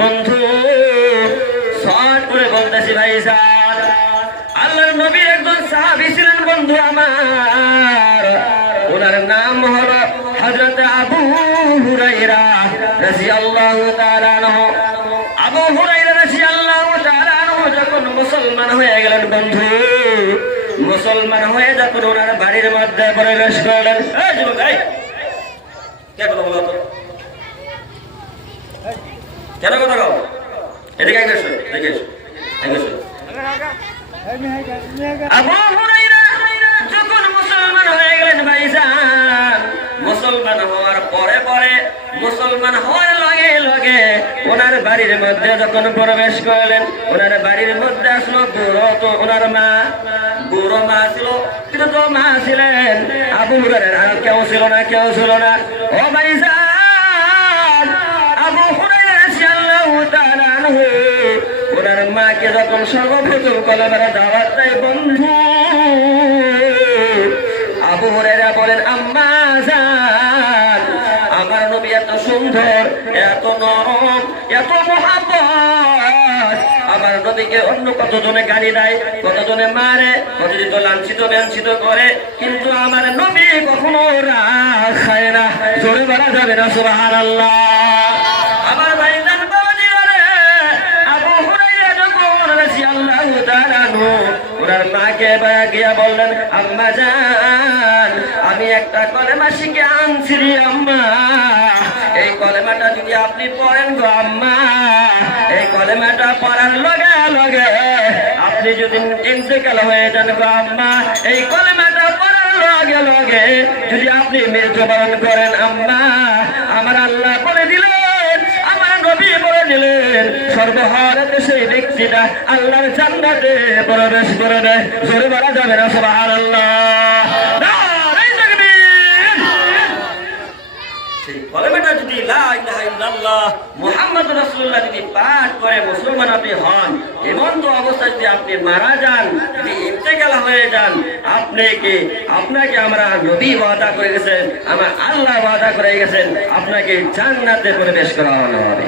বন্ধু শর্ট করে বলতেছি ভাইজান, আল্লাহর নবীর একজন সাহাবী ছিলেন বন্ধু আমার, ওনার নাম হলো হযরত আবু হুরায়রা রাদিয়াল্লাহু তাআলা আনহু। আবু হুরায়রা রাদিয়াল্লাহু তাআলা আনহু যখন মুসলমান হয়ে গেলেন বন্ধু, মুসলমান হয়ে যখন ওনার বাড়ির মধ্যে প্রবেশ করলেন, এই যুবক ভাই কে কথা বলো তো, কেন কথা কও, এদিকে আগে এসো, এদিকে এসো, আগে এসো। আবু হুরায়রা যখন মুসলমান হয়ে গেলেন ভাইজান, মুসলমান হওয়ার পরে পরে মুসলমান হওয়ার লগে লগে ওনার বাড়ির মধ্যে যখন প্রবেশ করলেন, ওনার বাড়ির মধ্যে আসলো বুড়ো, তো ওনার মা, বুড়ো মা ছিল, কিন্তু তো মা ছিলেন আবু হুরায়রা, আর কেউ ছিল না, কেউ ছিল না। ও ভাইজান, আবু হুরায়রা রাদিয়াল্লাহু তাআলা আনহু ওনার মাকে যখন সর্বপ্রথম কলেমার দাওয়াত দেয় বন্ধু, আবু হুরায়রা বলেন, আম্মা জান, আমার নবী এত সুন্দর, এত নরম, এত মুহাব্বত, আমার নবীকে অন্য কতজনে গালি দেয়, কতজনে মারে, কতদিন লাঞ্ছিত বেঞ্ছিত করে, কিন্তু আমার নবী কখনো রাগ খায় না। জোরে বলা যাবে না সুবহানাল্লাহ। আমার ভাইজান বাবাজিরা রে, আবু হুরায়রা যখন রাদিয়াল্লাহু তাআলা আনহু ওনার মাকে গিয়া বললেন, আম্মা জান, আমি একটা কলেমা শিখে আনছি রে আম্মা, এই কলেমাটা যদি আপনি পড়েন গো আম্মা, এই কলেমাটা পড়ার লগে লগে আপনি যদি ইন্তেকাল হয়ে যান গো আম্মা, এই কলেমাটা পড়ার লগে লগে যদি আপনি মৃত্যুবরণ করেন আম্মা, আমার আল্লাহ বলে দিলেন, আমার নবী বলে দিলেন, সর্বহারাতে সেই ব্যক্তিটা আল্লাহর জান্নাতে প্রবেশ করে দেয়। জোরে বলা যাবে না সুবহানাল্লাহ। কলেমাটা যদি লা ইলাহা ইল্লাল্লাহ মুহাম্মাদুর রাসূলুল্লাহ যদি পাঠ করে মুসলমান আপনি হন, এমন তো অবস্থায় যদি আপনি মারা যান, যদি ইন্তেকাল হয়ে যান, আপনাকে আমরা নবী ওয়াদা করে গেছেন, আমার আল্লাহ ওয়াদা করে গেছেন, আপনাকে জান্নাতে প্রবেশ করানো হবে।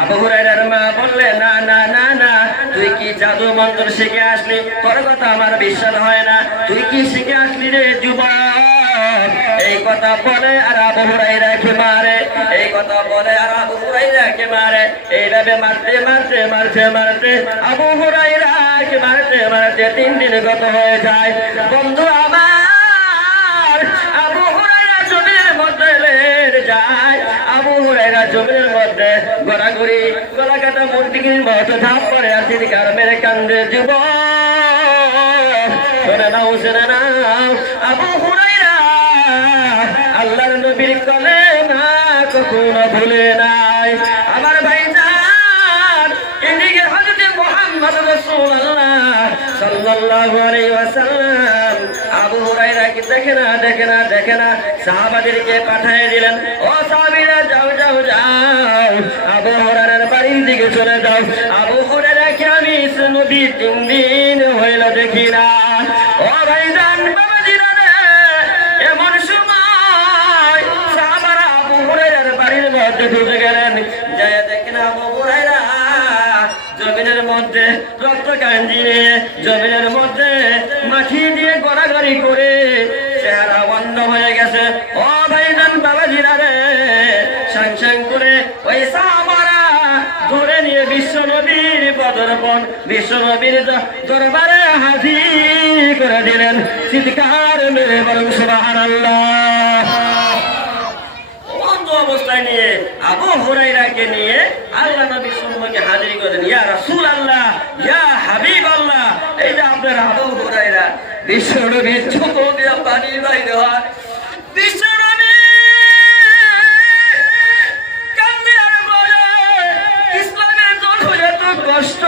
আবু হুরায়রার মা বললে, না না না না, তুই কি জাদু মন্ত্র শিখে আসলি? তোর কথা আমার বিশ্বাস হয় না, তুই কি শিখে আসলি রে যুবক? এই কথা বলে আর আবু হুরায়রাকে মারে, এই কথা বলে আর আবু হুরায়রাকে মারে, এইভাবে মারতে মারতে মারতে মারতে আবু হুরায়রাকে মারতে মারতে 3 দিন গত হয়ে যায়। বন্ধু আমার, আবু হুরায়রা জমিনের মধ্যে লেগে যায়, আবু হুরায়রা জমিনের মধ্যে গড়াগড়ি গলা কাটা মূর্তির মতো ধাপ করে আর চিৎকার মেরে কান্দে। যুবক শুনে নাও, শুনে নাও, আবু হুরায়রা আল্লাহর নবীর কলেমা কখনো ভুলে নাই। আমার ভাইজান, এদিকে হযরত মুহাম্মদ রাসূলুল্লাহ সাল্লাল্লাহু আলাইহি ওয়াসাল্লাম আবু হুরায়রাকে দেখে না সাহাবাদেরকে পাঠিয়ে দিলেন, ও সাহাবীরা যাও যাও যাও, আবু হুরায়রার বাড়ির দিকে চলে যাও। আবু হুরায়রাকে আমি নবী 3 দিন হইল দেখি না। ও ভাইজান বাবাজিরা রে, এমন সময় সাহাবারা আবু হুরায়রার বাড়ির মধ্যে ঢুকে গেলেন, যায় দেখেন আবু হুরায়রা জমিনের মধ্যে রক্ত কাঞ্জিয়ে, জমিনের মধ্যে মাটি দিয়ে গড়াগড়ি করে চেহারা বন্ধ হয়ে গেছে। ও ভাইজান বাবাজিরা রে, সাং সাং করে ওই সাহাবারা ধরে নিয়ে বিশ্বনবীর পদর্পণ, বিশ্বনবীর দরবারে হাজির করে দিলেন। চিৎকার মেরে বলুন সুবহানাল্লাহ। অবস্থায় নিয়ে আবু হুরায়রাকে নিয়ে আল্লাহ নবীর সম্মুখে হাজির করেন। ইয়া রাসূলুল্লাহ, ইয়া হাবিবাল্লাহ, এই যে আপনার আবু হুরায়রা, বিশ্বনবীর চোখ দিয়ে পানি বাইরে হয়। বিশ্বনবী কান্দে আর বলে, ইসলামের জন্য এত কষ্ট,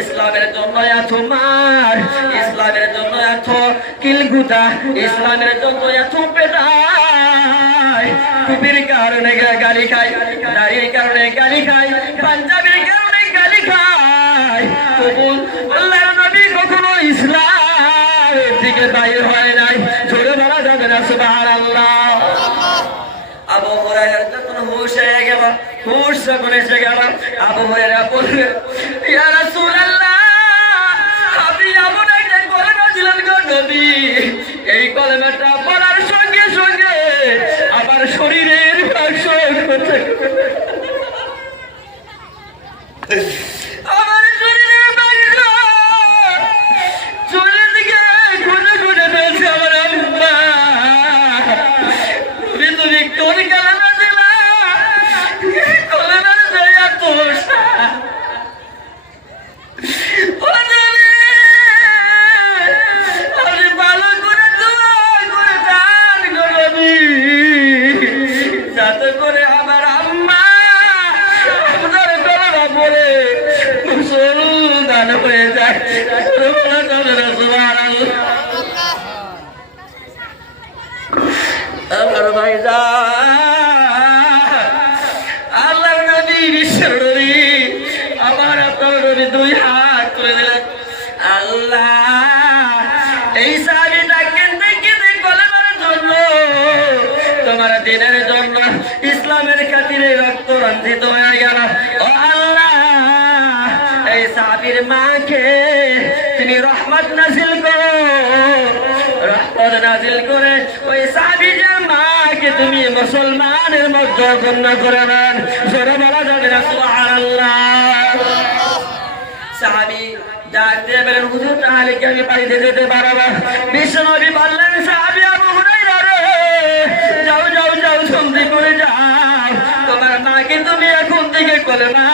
ইসলামের জন্য এত মার, ইসলামের জন্য এত কিলগুতা, ইসলামের জন্য এত পেটায়, টুপির কারণে গালি খাই, দাড়ির কারণে গালি খাই, পাঞ্জাবির কারণে গালি খাই, তবু আল্লাহর নবী কখনো ইসলামের দিকে বাইর হয় নাই। জোরে বলা যাবে না সুবহানাল্লাহ। আবু হুরায়রা যখন হুঁশ হয়ে হুশ যখন এসে গেল আবু হুরায়রা বললেন ইয়া রাসূলুল্লাহ আপনি এমন একটা কলেমা দিলেন গো নবী এই কলেমাটা পড়ার সঙ্গে সঙ্গে আমার শরীরের ভাষ্য হচ্ছে আমার শরীরের ভাষ্য চলে দিকে ঘুরে ঘুরে ফেলছে আমার আম্মা তুমি কোন কালেমা দিলা কলেমার দেয়া তোষ যাতে করে আমার আম্মা আপনার গলা বলে মুসলমান হয়ে যায় বলা যাবে না সুবহানাল্লাহ আমার ভাইজান আল্লাহর নবী বিশ্বের নবী আমার আপনার নবী দুই হাত তুলে দিলেন আল্লাহ এই সাহাবীটা কেঁদে কেঁদে কলেমার জন্য তোমার দিনের জন্য ইসলামের খাতিরে রক্ত রঞ্জিত হয়ে গেল ও আল্লাহ এই সাহাবীর মাকে তুমি রহমত নাজিল করো রহমত নাজিল করে ওই সাহাবীর মাকে তুমি মুসলমানের মধ্যে গণ্য করে নেন জোরে বলা যাবে না সুবহানাল্লাহ সাহাবী ডাক দিয়ে বলেন হুজুর তাহলে কি আমি বাড়িতে যেতে পারবো বিশ্বনবী বললেন সাহাবী আবু হুরায়রা রে যাও যাও যাও জলদি করে যাও তোমার মাকে তুমি এখন থেকে কলেমা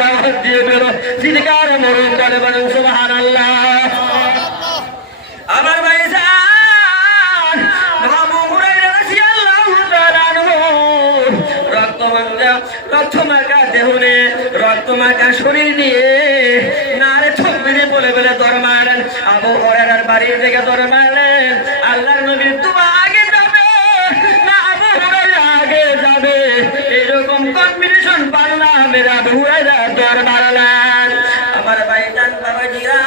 দাওয়াত দিয়ে বেরো চিৎকার মরু করে বলেন সুবহানাল্লাহ আমার ভাইজান আবু হুরায়রা রাদিয়াল্লাহু তাআলা আনহু রক্তমাখা দেহ নিয়ে রক্তমাখা শরীর নিয়ে নারে থকবিরে বলে বলে দর মারলেন আবু হুরায়রার বাড়ির দিকে দর মারলেন আল্লাহর নবীর দোয়া আগে যাবে না আবু হুরায়রা আগে যাবে এরকম কম্পিটিশন পারলাম মেরা আবু হুরায়রা দর মারলেন আমার ভাইজান বাবাজিরা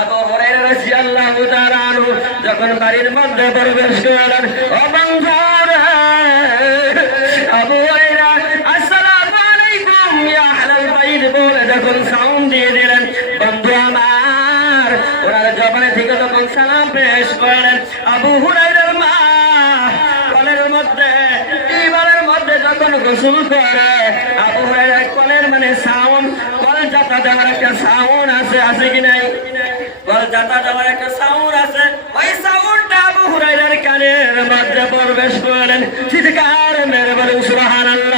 আবু হুরায়রা রাদিয়াল্লাহু তাআলা আনহু যখন বাড়ির মধ্যে প্রবেশ করলেন ও বন্ধু আবু হুরায়রা আসসালামু আলাইকুম ইয়া আহলাল বাইত বলে যখন সাউন্ড দিয়ে দিলেন বন্ধু আমার ওনার জবানে থেকে যখন সালাম পেশ করলেন আবু হুরায়রার মা কলের মধ্যে টিবারের মধ্যে যখন গোসল করে আবু হুরায়রার কলের মানে সাউন্ড কল যাতা দেওয়ার একটা সাউন্ড আছে কি নাই কল যাতা দেওয়ার একটা সাউন্ড আছে ওই সাউন্ডটা আবু হুরায়রার কানের মধ্যে প্রবেশ করলেন চিৎকার মেরে বলেন সুবহানাল্লাহ